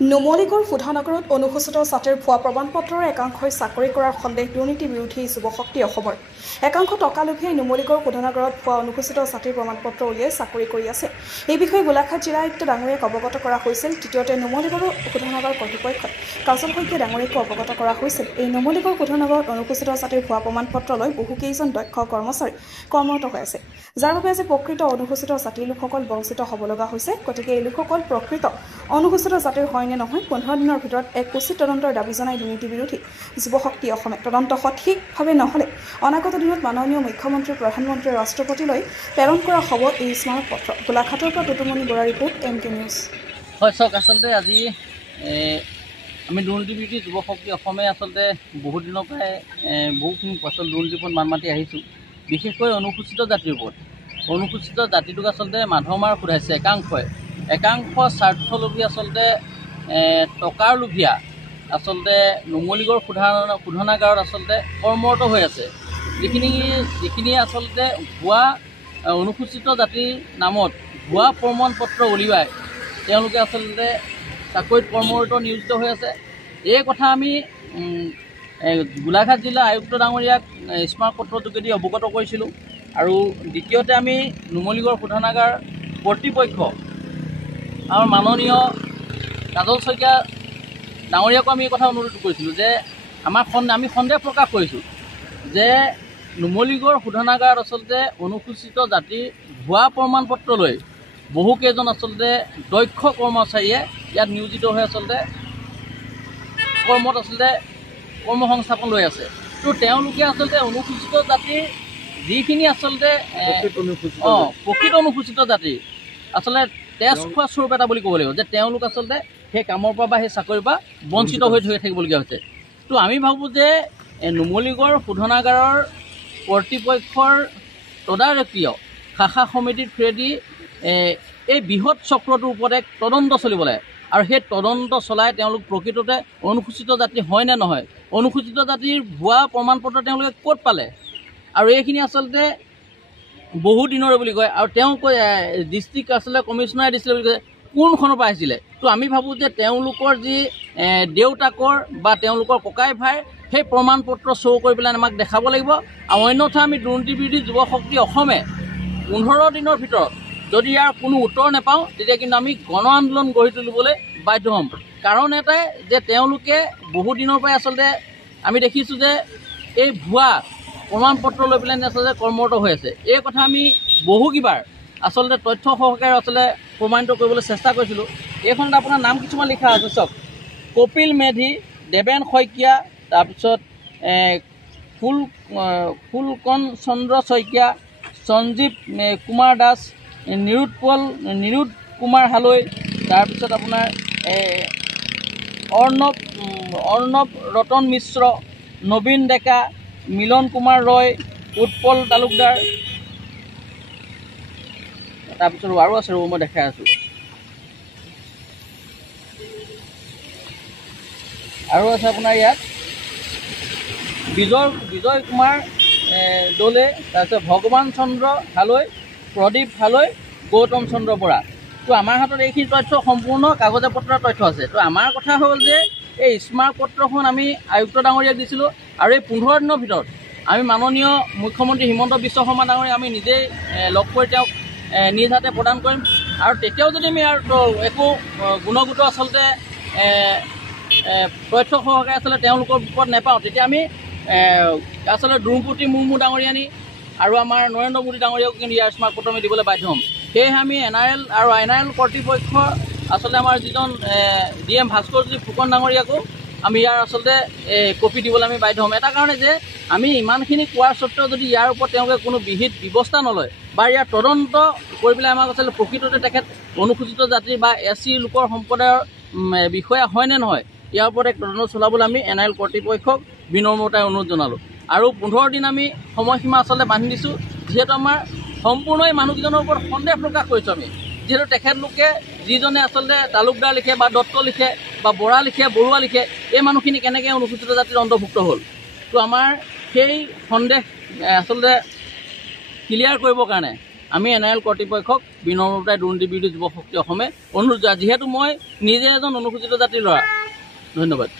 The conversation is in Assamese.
নুমলীগড় সুধানগৰত অনুসূচিত জাতিৰ ভুৱা প্ৰমাণপত্ৰৰ একাংশই চাকৰি কৰাৰ সন্দেহ দুৰ্নীতি বিৰোধী যুৱশক্তি অসমৰ একাংশ টকা লোভিয়াই নুমলীগড় সুধানগৰত ভুৱা অনুসূচিত জাতিৰ প্ৰমাণপত্ৰ উলিয়াই চাকৰি কৰি আছে। এই বিষয়ে গোলাঘাট জিলা আয়ুক্ত ডাঙৰীয়াক অৱগত কৰা হৈছিল। তৃতীয়তে নুমলীগড় সুধানগৰ কৰ্তৃপক্ষই কাজল শইকীয়া ডাঙৰীয়াক অৱগত কৰা হৈছিল। এই নুমলীগড় সুধানগৰত অনুসূচিত জাতিৰ ভুৱা প্ৰমাণপত্ৰ লৈ বহুকেইজন দক্ষ কৰ্মচাৰী কৰ্মৰত হৈ আছে, যাৰ বাবে আজি প্ৰকৃত অনুসূচিত জাতিৰ লোকসকল বঞ্চিত হ'ব লগা হৈছে। গতিকে এই লোকসকল প্ৰকৃত অনুসূচিত জাতিৰ হয় নে নহয় 15 দিনৰ ভিতৰত এক উচিত তদন্তৰ দাবী জনাই দুৰ্নীতি বিৰোধী যুৱশক্তি অসমে তদন্ত সঠিকভাৱে নহ'লে অনাগত দিনত মাননীয় মুখ্যমন্ত্ৰী প্ৰধানমন্ত্ৰী ৰাষ্ট্ৰপতিলৈ প্ৰেৰণ কৰা হ'ব এই স্মাৰক পত্ৰ। গোলাঘাটৰ পৰা Tutumoni Bora report MK news. হয় চাওক, আচলতে আজি আমি দুৰ্নীতি বিৰোধী যুৱশক্তি অসমে আচলতে বহুত দিনৰ পৰাই বহুখিনি আচলতে দুৰ্নীতিৰ ওপৰত মান মাতি আহিছোঁ, বিশেষকৈ অনুসূচিত জাতিৰ ওপৰত। অনুসূচিত জাতিটোক আচলতে মাধমাৰ সোধাইছে একাংশ স্বাৰ্থলোভী আচলতে টকাৰ লোভীয়া আচলতে নুমলীগড় শোধনাগাৰত আচলতে কৰ্মৰত হৈ আছে, যিখিনি আচলতে ভুৱা অনুসূচিত জাতিৰ নামত ভুৱা প্ৰমাণপত্ৰ উলিয়াই তেওঁলোকে আচলতে চাকৰিত কৰ্মৰত নিয়োজিত হৈ আছে। এই কথা আমি গোলাঘাট জিলা আয়ুক্ত ডাঙৰীয়াক স্মাৰক পত্ৰৰ যোগেদি অৱগত কৰিছিলোঁ। আৰু দ্বিতীয়তে আমি নুমলীগড় শোধনাগাৰ কৰ্তৃপক্ষ আমাৰ মাননীয় কাজল শইকীয়া ডাঙৰীয়াকো আমি এই কথা অনুৰোধ কৰিছিলোঁ যে আমি সন্দেহ প্ৰকাশ কৰিছোঁ যে নুমলীগড় শোধনাগাৰত আচলতে অনুসূচিত জাতিৰ ভুৱা প্ৰমাণপত্ৰ লৈ বহুকেইজন আচলতে দক্ষ কৰ্মচাৰীয়ে ইয়াত নিয়োজিত হৈ আচলতে কৰ্মত আচলতে কৰ্মসংস্থাপন লৈ আছে। তো তেওঁলোকে আচলতে অনুসূচিত জাতিৰ যিখিনি আচলতে প্ৰকৃত অনুসূচিত জাতিৰ আচলতে তেজ খোৱা স্বৰূপ এটা বুলি ক'ব লাগিব যে তেওঁলোক আচলতে সেই কামৰ পৰা বা সেই চাকৰিৰ পৰা বঞ্চিত হৈ থাকিবলগীয়া হৈছে। তো আমি ভাবোঁ যে নুমলীগড় শোধনাগাৰৰ কৰ্তৃপক্ষৰ তদাৰকীয় শাখা সমিতিৰ থ্ৰুৱেদি এই বৃহৎ চক্ৰটোৰ ওপৰত এক তদন্ত চলিব লাগে, আৰু সেই তদন্ত চলাই তেওঁলোক প্ৰকৃততে অনুসূচিত জাতি হয় নে নহয়, অনুসূচিত জাতিৰ ভুৱা প্ৰমাণপত্ৰ তেওঁলোকে ক'ত পালে, আৰু এইখিনি আচলতে বহু দিনৰে বুলি কয়, আৰু তেওঁ কৈ ডিষ্ট্ৰিক্ট আচলতে কমিশ্যনাৰে দিছিলে বুলি কয় কোনখনৰ পৰা আহিছিলে। তো আমি ভাবোঁ যে তেওঁলোকৰ যি দেউতাকৰ বা তেওঁলোকৰ ককাই ভাই সেই প্ৰমাণপত্ৰ শ্ব' কৰি পেলাই আমাক দেখাব লাগিব। আৰু অন্যথা আমি দুৰ্নীতি বিৰোধী যুৱশক্তি অসমে 15 দিনৰ ভিতৰত যদি ইয়াৰ কোনো উত্তৰ নাপাওঁ তেতিয়া কিন্তু আমি গণ আন্দোলন গঢ়ি তুলিবলৈ বাধ্য হ'ম। কাৰণ এটাই যে তেওঁলোকে বহু দিনৰ পৰাই আচলতে আমি দেখিছোঁ যে এই ভুৱা প্ৰমাণপত্ৰ লৈ পেলাই আচলতে কৰ্মৰত হৈ আছে। এই কথা আমি বহুকেইবাৰ আচলতে তথ্য সহকাৰে আচলতে প্ৰমাণিত কৰিবলৈ চেষ্টা কৰিছিলোঁ। এইখনত আপোনাৰ নাম কিছুমান লিখা আছে চাওক, কপিল মেধি, দেৱেন শইকীয়া, তাৰপিছত ফুলকণ চন্দ্ৰ শইকীয়া, সঞ্জীৱ কুমাৰ দাস, নিৰুদ কুমাৰ হালৈ, তাৰপিছত আপোনাৰ অৰ্ণৱ ৰতন মিশ্ৰ, নবীন ডেকা, মিলন কুমাৰ ৰয়, উৎপল তালুকদাৰ, তাৰপিছত আৰু আছে মই দেখাই আছোঁ, আৰু আছে আপোনাৰ ইয়াত বিজয় কুমাৰ দলে, তাৰপিছত ভগৱান চন্দ্ৰ হালৈ, প্ৰদীপ হালৈ, গৌতম চন্দ্ৰ বৰা। তো আমাৰ হাতত এইখিনি তথ্য সম্পূৰ্ণ কাগজে পত্ৰৰ তথ্য আছে। তো আমাৰ কথা হ'ল যে এই স্মাৰক পত্ৰখন আমি আয়ুক্ত ডাঙৰীয়াক দিছিলোঁ, আৰু এই 15 দিনৰ ভিতৰত আমি মাননীয় মুখ্যমন্ত্ৰী হিমন্ত বিশ্ব শৰ্মা ডাঙৰীয়াক আমি নিজেই লগ কৰি তেওঁক নিজ হাতে প্ৰদান কৰিম। আৰু তেতিয়াও যদি আমি একো গুণগত আচলতে তথ্য সহকাৰে আচলতে তেওঁলোকৰ ওপৰত নাপাওঁ তেতিয়া আমি আচলতে দ্ৰোণপতি মুৰ্মু ডাঙৰীয়ানী আৰু আমাৰ নৰেন্দ্ৰ মোদী ডাঙৰীয়াক কিন্তু ইয়াৰ স্মাৰক পত্ৰ আমি দিবলৈ বাধ্য হ'ম। সেয়েহে আমি NRL আৰু NRL কৰ্তৃপক্ষ আচলতে আমাৰ যিজন DM ভাস্কৰজ্যোতি ফুকন ডাঙৰীয়াকো আমি ইয়াৰ আচলতে কপি দিবলৈ আমি বাধ্য হ'ম। এটা কাৰণে যে আমি ইমানখিনি কোৱাৰ স্বত্বেও যদি ইয়াৰ ওপৰত তেওঁলোকে কোনো বিহিত ব্যৱস্থা নলয় বা ইয়াৰ তদন্ত কৰি পেলাই আমাক আচলতে প্ৰকৃততে তেখেত অনুসূচিত জাতি বা SC লোকৰ সম্প্ৰদায়ৰ বিষয়া হয় নে নহয় ইয়াৰ ওপৰত এক তদন্ত চলাবলৈ আমি NRL কৰ্তৃপক্ষক বিনম্ৰতাৰে অনুৰোধ জনালোঁ। আৰু 15 দিন আমি সময়সীমা আচলতে বান্ধি দিছোঁ, যিহেতু আমাৰ সম্পূৰ্ণ এই মানুহকেইজনৰ ওপৰত সন্দেহ প্ৰকাশ কৰিছোঁ আমি, যিহেতু তেখেতলোকে যিজনে আচলতে তালুকদাৰ লিখে বা দত্ত লিখে বা বৰা লিখে বৰুৱা লিখে এই মানুহখিনি কেনেকৈ অনুসূচিত জাতিৰ অন্তৰ্ভুক্ত হ'ল। তো আমাৰ সেই সন্দেহ আচলতে ক্লিয়াৰ কৰিবৰ কাৰণে আমি NIL কৰ্তৃপক্ষক বিনম্ৰতাৰে দুৰ্নীতি বিৰোধী যুৱ শক্তি অসমে অনুৰোধ জনাইছোঁ। যিহেতু মই নিজে এজন অনুসূচিত জাতিৰ ল'ৰা। ধন্যবাদ।